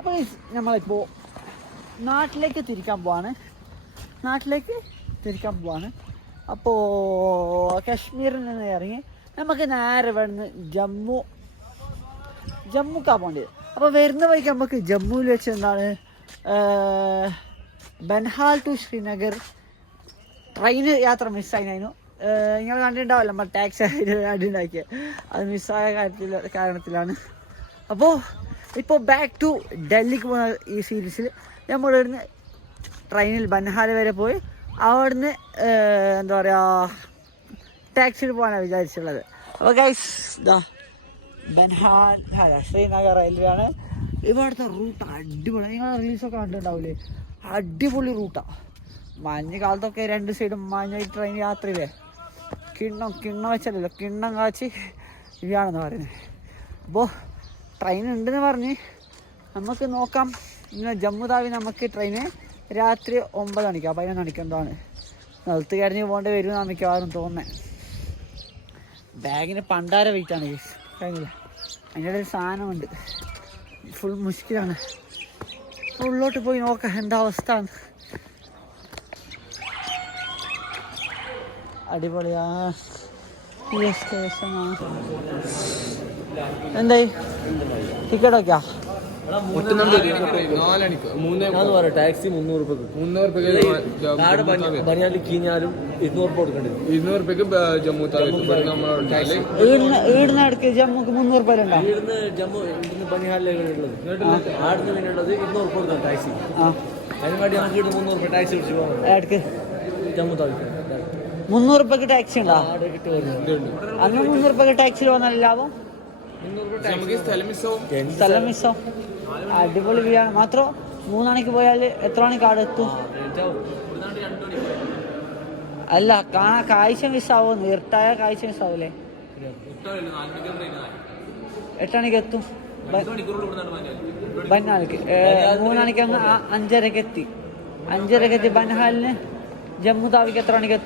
അപ്പോൾ നമ്മളിപ്പോൾ നാട്ടിലേക്ക് തിരിക്കാൻ പോവാണ്. അപ്പോൾ കാശ്മീരിൽ നിന്ന് ഇറങ്ങി നമുക്ക് നേരെ ഇവിടുന്ന് ജമ്മുക്കാ പോകേണ്ടത്. അപ്പോൾ വരുന്ന വഴിക്ക് നമുക്ക് ജമ്മുവിൽ വെച്ച് എന്താണ് ബൻഹാൽ ടു ശ്രീനഗർ ട്രെയിന് യാത്ര മിസ്സായിരുന്നു. നിങ്ങൾ കണ്ടിട്ടുണ്ടാവില്ല, നമ്മൾ ടാക്സി അടിയുണ്ടാക്കിയത് അത് മിസ്സായ കാരണത്തിലാണ്. അപ്പോൾ ഇപ്പോൾ ബാക്ക് ടു ഡൽഹിക്ക് പോകുന്ന ഈ സീരീസിൽ നമ്മൾ ഇവിടുന്ന് ട്രെയിനിൽ ബൻഹാൽ വരെ പോയി അവിടുന്ന് എന്താ പറയുക ടാക്സിയിൽ പോകാനാണ് വിചാരിച്ചുള്ളത്. അപ്പോൾ ഗൈസ് ഇതാ ബൻഹാൽ ശ്രീനഗർ റെയിൽവേ ആണ്. ഇവിടുത്തെ റൂട്ട് അടിപൊളി, നിങ്ങൾ റീൽസൊക്കെ കണ്ടിട്ടുണ്ടാവില്ലേ, അടിപൊളി റൂട്ടാണ്. മഞ്ഞ് കാലത്തൊക്കെ രണ്ട് സൈഡും മഞ്ഞ ട്രെയിൻ യാത്രയില്ലേ, കിണ്ണം വെച്ചല്ലോ, കിണ്ണം കാച്ചി ഇവയാണെന്ന് പറയുന്നത്. അപ്പോൾ ട്രെയിൻ ഉണ്ടെന്ന് പറഞ്ഞ് നമുക്ക് നോക്കാം. ഇന്ന് ജമ്മു താവി നമുക്ക് ട്രെയിന് രാത്രി 9 മണിക്ക് 11 മണിക്ക് എന്താണ് നിലത്ത് കരഞ്ഞ് പോകേണ്ടി വരുമെന്നാണ് മിക്കവാറും തോന്നുന്നത്. ബാഗിന് പണ്ടാര വെയിറ്റാണ് കഴിഞ്ഞില്ല, അതിൻ്റെ ഇടയിൽ സാധനമുണ്ട്, ഫുൾ മുഷ്കിലാണ്. ഉള്ളോട്ട് പോയി നോക്കാം എന്താ അവസ്ഥ. അടിപൊളിയാ. എന്തായി ടിക്കറ്റ് ഒക്കെയാ? ടാക്സി 300 രൂപക്ക് ബനിയാലി കീഞ്ഞാലും 200 രൂപ കൊടുക്കേണ്ടത്. 200 രൂപക്ക് ജമ്മു ഈടുന്ന അടുക്ക് ജമ്മുക്ക് 300 രൂപ ഉണ്ടോ? ഈടുന്ന് ജമ്മു ബനിഹാലിലുള്ളത് ആടുന്ന് പിന്നുള്ളത് 200 രൂപ കൊടുക്കണം ടാക്സി. അതിനുവേണ്ടി നമുക്ക് 300 രൂപ ടാക്സി പിടിച്ച് പോകാം. ജമ്മു താവിക്ക് 300 രൂപക്ക് ടാക്സി ഉണ്ടോ? അങ്ങനെ 300 രൂപക്ക് ടാക്സിയിൽ വന്നാൽ ലാഭം. സ്ഥലം മിസ്സോ അടിപൊളി വ്യൂ ആണ്. മാത്രം 3 മണിക്ക് പോയാൽ എത്ര മണിക്ക് അവിടെ എത്തും? അല്ല കാഴ്ച മിസ്സാവോ? ഇരുട്ടായ കാഴ്ച മിസ്സാവൂലേ? 8 മണിക്ക് എത്തും. ബൻഹാലിക്ക് 3 മണിക്ക് 5:30 എത്തി. 5:30 എത്തി ബൻഹാലിന്. ജമ്മു താവിക്ക് എത്ര മണിക്ക്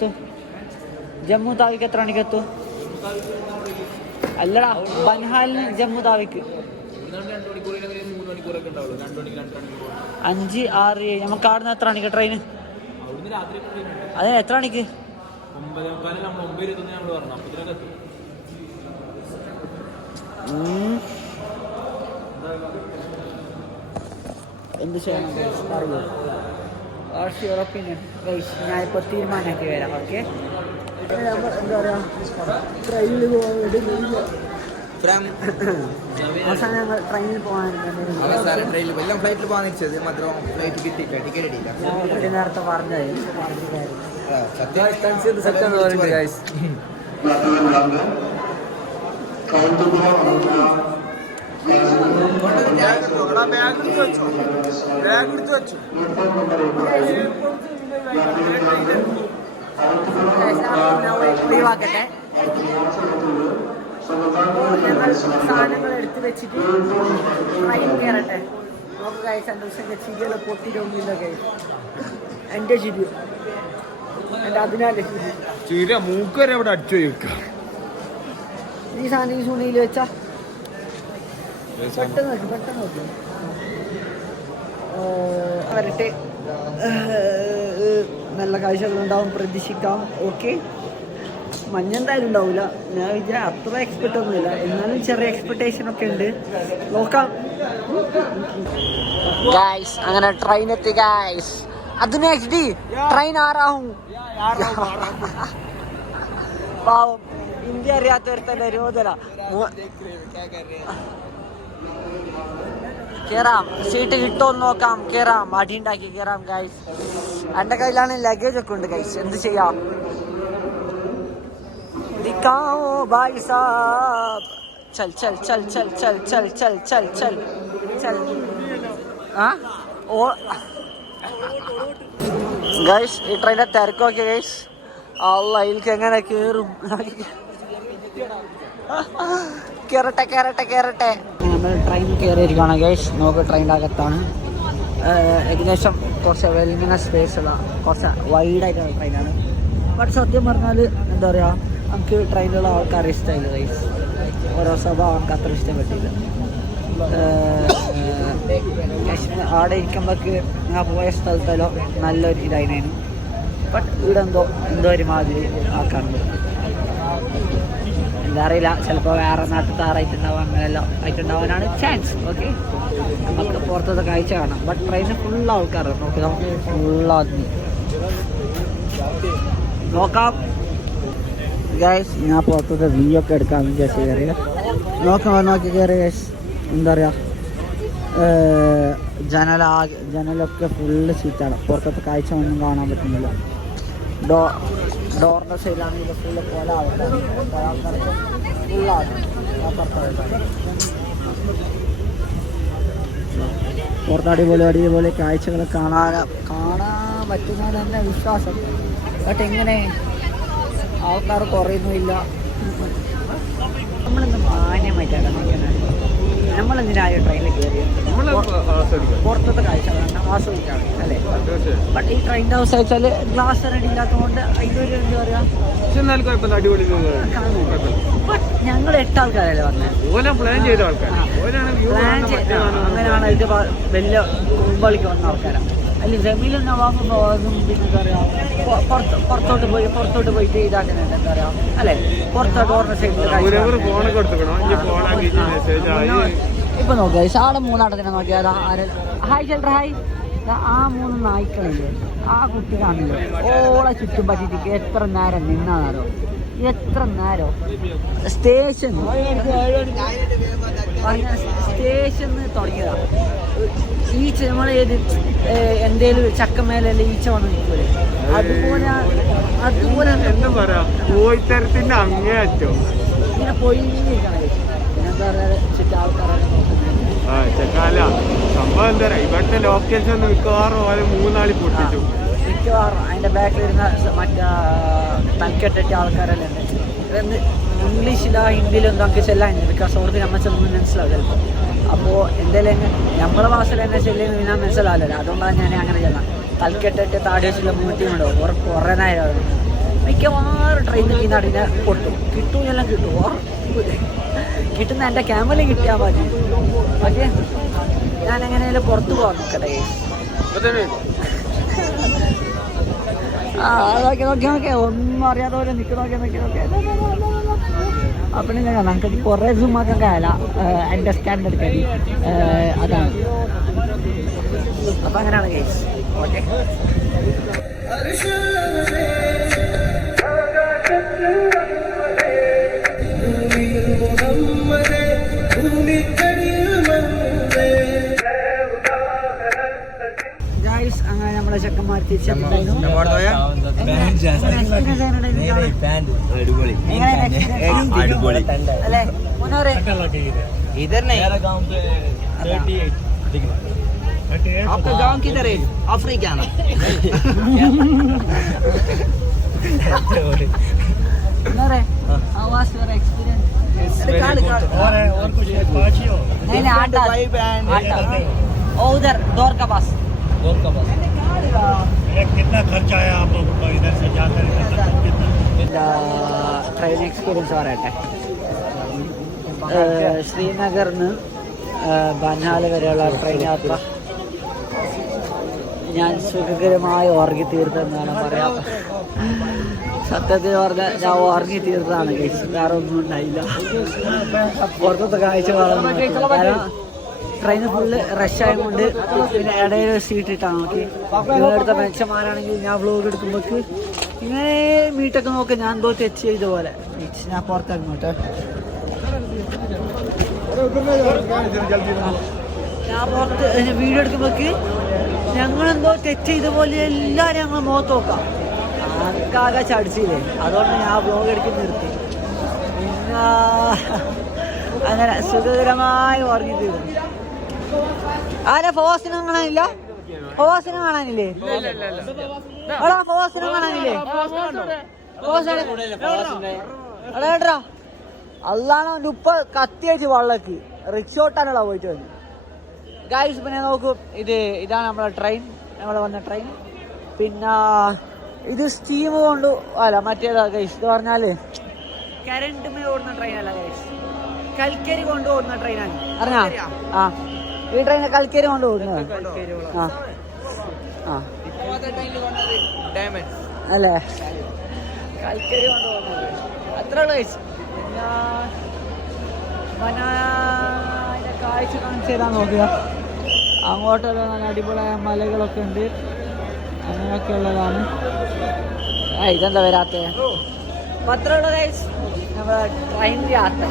എത്തും? അല്ലടാ, ബൻഹാലിന് ജമ്മു താവിക്ക് 5, 6, 7. നമുക്ക് അവിടെ നിന്ന് എത്ര മണിക്ക് ട്രെയിന്? അതെ, എത്ര മണിക്ക്? എന്ത് ചെയ്യണം പറയൂ. What's your opinion? ഞാനിപ്പോൾ തീരുമാനമാക്കി വരാം. ഓക്കെ, എന്താ പറയുക, ട്രെയിനിൽ പോകാൻ വേണ്ടി അവസാനം ഞങ്ങൾ ട്രെയിനിൽ പോകാൻ ഫ്ലൈറ്റിൽ പോകാൻ വെച്ചത് മാത്രം ഫ്ലൈറ്റ് കിട്ടിയില്ല, ടിക്കറ്റ് കിട്ടിയില്ല. നേരത്തെ പറഞ്ഞത് ഒഴിവാക്കട്ടെ. ഞങ്ങൾ സാധനങ്ങൾ എടുത്ത് വെച്ചിട്ട് ട്രെയിൻ കയറട്ടെ. നോക്ക് ഗൈസ്, എൻ്റെ ദിവസം ചിരികൾ പൊട്ടിയിട്ടൊന്നുമില്ല ഗൈസ്. എൻ്റെ ചിരി, എൻ്റെ അതിനാലെ ചിരി മൂക്ക് വരെ അവിടെ അടിച്ചു വെക്കാം. ഈ സാധനം ഈ സുണിയിൽ വെച്ചാ പെട്ടെന്ന് നോക്കി വരട്ടെ. നല്ല കാഴ്ചകളുണ്ടാവും, പ്രതീക്ഷിക്കാം. ഓക്കെ, മഞ്ഞെന്തായാലും ഉണ്ടാവില്ല. ഞാൻ അത്ര എക്സ്പെക്റ്റ് ഒന്നുമില്ല, എന്നാലും ചെറിയ എക്സ്പെക്ടേഷൻ ഒക്കെ ഉണ്ട്. നോക്കാം. ഗായ്സ്, അങ്ങനെ ട്രെയിൻ എത്തി ഗായ്സ്. അതിന് HD ട്രെയിൻ ആറാവും. പാവം, ഇന്ത്യ അറിയാത്തവരുടെ രോദന. കേറാം, സീറ്റ് കിട്ടുമെന്ന് നോക്കാം. കേറാം, അടിയുണ്ടാക്കി കേറാം ഗൈസ്. എൻ്റെ കയ്യിലാണ് ലഗേജ് ഒക്കെ ഉണ്ട് ഗൈസ്, എന്ത് ചെയ്യാം? ദിക്കാओ भाई साहब, चल चल चल चल चल चल चल चल चल चल. ഓ ഗൈസ്, ഈ ട്രെയിനിൻ്റെ തിരക്കൊക്കെ ഗൈസ്. അല്ല, അതിലേക്ക് എങ്ങനെ കയറും? കേറട്ടെ. നമ്മൾ ട്രെയിൻ കയറിയിരിക്കുകയാണ് ഗൈസ്. നമുക്ക് ട്രെയിനിൻ്റെ അകത്താണ്. ഏകദേശം കുറച്ച് വെൽമിന സ്പേസ് ഉള്ള കുറച്ച് വൈഡായിട്ടുള്ള ട്രെയിനാണ്. ബട്ട് സത്യം പറഞ്ഞാൽ എന്താ പറയുക, നമുക്ക് ട്രെയിനിലുള്ള ആൾക്കാരെ ഇഷ്ടമായില്ല ഗൈസ്. ഓരോ സ്വഭാവം നമുക്ക് അത്ര ഇഷ്ടപ്പെട്ടില്ല. അവിടെ ഇരിക്കുമ്പോഴേക്ക് ഞാൻ പോയ സ്ഥലത്തല്ലോ നല്ലൊരു ഇതായിരുന്നു. ബട്ട് ഇവിടെ എന്തോ ഒരുമാതിരി ആക്കാറുണ്ട്. എന്താ അറിയില്ല, ചിലപ്പോൾ വേറെ നാട്ടിൽ താറായിട്ടുണ്ടാവും, അങ്ങനെയെല്ലാം ആയിട്ടുണ്ടാവാനാണ് ചാൻസ്. ഓക്കെ, നമുക്ക് പുറത്തത്തെ കാഴ്ച കാണാം. ബട്ട് ട്രെയിനിൽ ഫുൾ ആൾക്കാർ നോക്കുക, ഫുള്ളാദ്മി നോക്കാം. ഗൈസ് ഞാൻ പുറത്തത്തെ വ്യൂ ഒക്കെ എടുക്കാൻ വിചാരിച്ചു കയറിയ നോക്കി കയറി. ഗൈസ് എന്താ പറയുക, ജനലൊക്കെ ഫുള്ള് സീറ്റാണ്. പുറത്തത്തെ കാഴ്ച ഒന്നും കാണാൻ പറ്റുന്നില്ല. ഡോറിൻ്റെ സൈഡിലാണെങ്കിൽ ഫുള്ള് പോലെ ആൾക്കാർക്ക് ഫുള്ളാണ്. പുറത്ത് അടിപൊളി കാഴ്ചകൾ കാണാൻ പറ്റുന്നതാണ് എൻ്റെ വിശ്വാസം. ബട്ട് എങ്ങനെ ആൾക്കാർ കുറയുന്നുമില്ല. നമ്മളിന്ന് മാന്യമായിട്ടാണ് നിൽക്കുന്നത്. നമ്മളെന്തിനായ ട്രെയിനിൽ കയറിയത് പുറത്തത്തെ കാഴ്ചകളാണ് ആസ്വദിക്കാണ് അല്ലേ. ബട്ട് ഈ ട്രെയിനിൻ്റെ അവസ്ഥ വെച്ചാൽ ഗ്ലാസ് റെഡി ഇല്ലാത്തതുകൊണ്ട് അതിൻ്റെ എന്താ പറയുക, ബട്ട് ഞങ്ങൾ 8 ആൾക്കാരല്ലേ വന്നത്. പ്ലാൻ അങ്ങനെയാണ്. ഇത് വലിയ കുമ്പളിക്ക് വന്ന ആൾക്കാരാണ്. അല്ല ജമീലൊന്നും വാങ്ങുമ്പോൾ പിന്നെ എന്താ പറയുക, പുറത്തോട്ട് പോയിട്ട് ഇതാക്കുന്നുണ്ട്. എന്താ പറയുക അല്ലേ, പുറത്തോട്ട് ഓർണ സൈഡിൽ ഇപ്പൊ നോക്കുക. ആടെ 3 ആട്ടത്തിനെ നോക്കിയാൽ ഹായ് ചിലർ ഹായ്. ആ 3 നായ്ക്കളില്ലേ, ആ കുട്ടി കാണില്ലേ, ഓളെ ചുറ്റും പറ്റിയിട്ട് എത്ര നേരം നിന്നാണോ, എത്ര നേരം സ്റ്റേഷന്ന് തുടങ്ങിയതാണ്. ഈച്ച നമ്മൾ എന്തേലും ചക്കമേലല്ലേ ഈച്ച വന്ന് നിൽക്കൂലേ, അതുപോലെ എന്താ പറയാ പോയിത്തരത്തിന്റെ അങ്ങേയറ്റോ ഇങ്ങനെ പോയിരിക്കണം. പിന്നെന്താ പറയുക, ചുറ്റും ആൾക്കാരൊക്കെ സംഭവം എന്താ പറയാ, ഇവിടുത്തെ ലോക്കേഷൻ ഒന്ന് മിക്കവാറും 3 നാളിൽ പൊട്ടിച്ചു. മിക്കവാറും അതിന്റെ ബാക്കിലിരുന്ന മറ്റേ തലക്കെട്ടിട്ട ആൾക്കാരെല്ലാം ഉണ്ട്. ഇംഗ്ലീഷിലോ ഹിന്ദിയിലോ നമുക്ക് ചെല്ലാനുണ്ട്. ബിക്കോസ് അവർക്ക് നമ്മൾ ചെല്ലുമ്പോൾ മനസ്സിലാവും ചിലപ്പോൾ. അപ്പോൾ എന്തായാലും നമ്മളെ ഭാഷയിൽ തന്നെ ചെല്ലുന്നത് ഞാൻ മനസ്സിലാവില്ലല്ലോ. അതുകൊണ്ടാണ് ഞാൻ അങ്ങനെ ചെല്ലാം. തലക്കെട്ടിട്ട് താടി വെച്ചുള്ള മൂട്ടിയുണ്ടോ കുറേ നേരം. മിക്കവാറും ട്രെയിനിൽ ഈ നാടിനെ പൊട്ടും. കിട്ടുമെന്നെല്ലാം കിട്ടും. കിട്ടുന്ന എൻ്റെ ക്യാമറയിൽ കിട്ടിയാൽ മതി. ഓക്കെ, ഞാൻ എങ്ങനെയാലും പുറത്ത് പോകാൻ നോക്കട്ടെ. നോക്കി ഒന്നും അറിയാതെ പോലെ നോക്കി. അപ്പം നമുക്ക് കുറേ സൂമാക്കാൻ കഴിയല അണ്ടർസ്റ്റാൻഡ് എടുക്കാൻ. അതാണ്. അപ്പം അങ്ങനെയാണ് കേസ്. ഓക്കെ, അങ്ങനെ നമ്മളെ ചെക്കന്മാർ തിരിച്ചെത്തിണ്ടായിരുന്നു. അല്ലേ इधर नहीं, आपका गांव किधर है? अफ्रीका ना उधर दौर का पास कितना खर्चा आया आप लोगों को इधर से जाकर? ട്രെയിൻ എക്സ്പീരിയൻസ് പറയട്ടെ. ശ്രീനഗറിന് ബൻഹാൽ വരെയുള്ള ട്രെയിൻ യാത്ര ഞാൻ സുഖകരമായി ഉറങ്ങി തീർത്തെന്നാണ് പറയാം. സത്യത്തിൽ പറഞ്ഞാൽ ഞാൻ ഉറങ്ങി തീർത്തതാണ്. വേറെ ഒന്നും ഉണ്ടായില്ല. പുറത്തത്തെ കാഴ്ച കാരണം ട്രെയിൻ ഫുള്ള് റഷായത് കൊണ്ട് പിന്നെ ഇടയിൽ സീറ്റ് ഇട്ടാണ് നോക്കി. നിങ്ങളെടുത്ത മെച്ചന്മാരാണെങ്കിൽ ഞാൻ വ്ലോഗ് എടുക്കുമ്പോഴേക്ക് ഇങ്ങനെ മീറ്റൊക്കെ നോക്കി ഞാൻ എന്തോ തെച്ച് ചെയ്ത പോലെ ഞാൻ പുറത്തിറങ്ങോട്ടെ. ഞാൻ പുറത്ത് വീഡിയോ എടുക്കുമ്പോഴേക്ക് ഞങ്ങളെന്തോ തെറ്റ് ചെയ്ത പോലെ എല്ലാവരും ഞങ്ങൾ മുഖത്ത് നോക്കാം. ആൾക്കാകെ ചടിച്ചില്ലേ, അതുകൊണ്ട് ഞാൻ വ്ലോഗ് എടുക്കുന്ന നിർത്തി. പിന്നെ അങ്ങനെ സുഖകരമായി ഉറങ്ങി തീർന്നു. ആരാ ഫോസിനെ കാണാനില്ല? ഫോസിനെ കാണാനില്ലേ? ഫോസിനെ കാണാനില്ലേ? എടാ അല്ലാണോ അവൻ്റെ ഉപ്പ കത്തി വെച്ച് വള്ളക്ക് റിക്ഷോട്ടാനുള്ള പോയിട്ട് വന്നു. ഗൈസ് പിന്നെ നോക്കൂ, ഇതാണ് നമ്മളെ ട്രെയിൻ, നമ്മൾ വന്ന ട്രെയിൻ. പിന്നെ ഇത് സ്റ്റീം കൊണ്ട് അല്ല മറ്റേതാ ഗൈസ്. ഇത് പറഞ്ഞാല് കരണ്ട് മേ ഓടുന്ന ട്രെയിനല്ല ഗൈസ്, കൽക്കരി കൊണ്ട് ഓടുന്ന ട്രെയിനാണ്. അറിഞ്ഞാ? ആ ഈ ട്രെയിനിൽ കൽക്കേരി കൊണ്ട് പോകുന്നത് ആ ആ അല്ലേ കൽക്കേരി കൊണ്ട് പോകുന്നത് അത്ര ഉള്ള കഴിച്ചു അതിൻ്റെ കാഴ്ച കാണിച്ചു തരാൻ നോക്കുക അങ്ങോട്ടെല്ലാം നല്ല അടിപൊളിയായ മലകളൊക്കെ ഉണ്ട് അങ്ങനെയൊക്കെ ഉള്ളതാണ് ഇതെന്താ വരാത്ത പത്രമുള്ള കഴിച്ച് നമ്മുടെ ട്രെയിൻ യാത്ര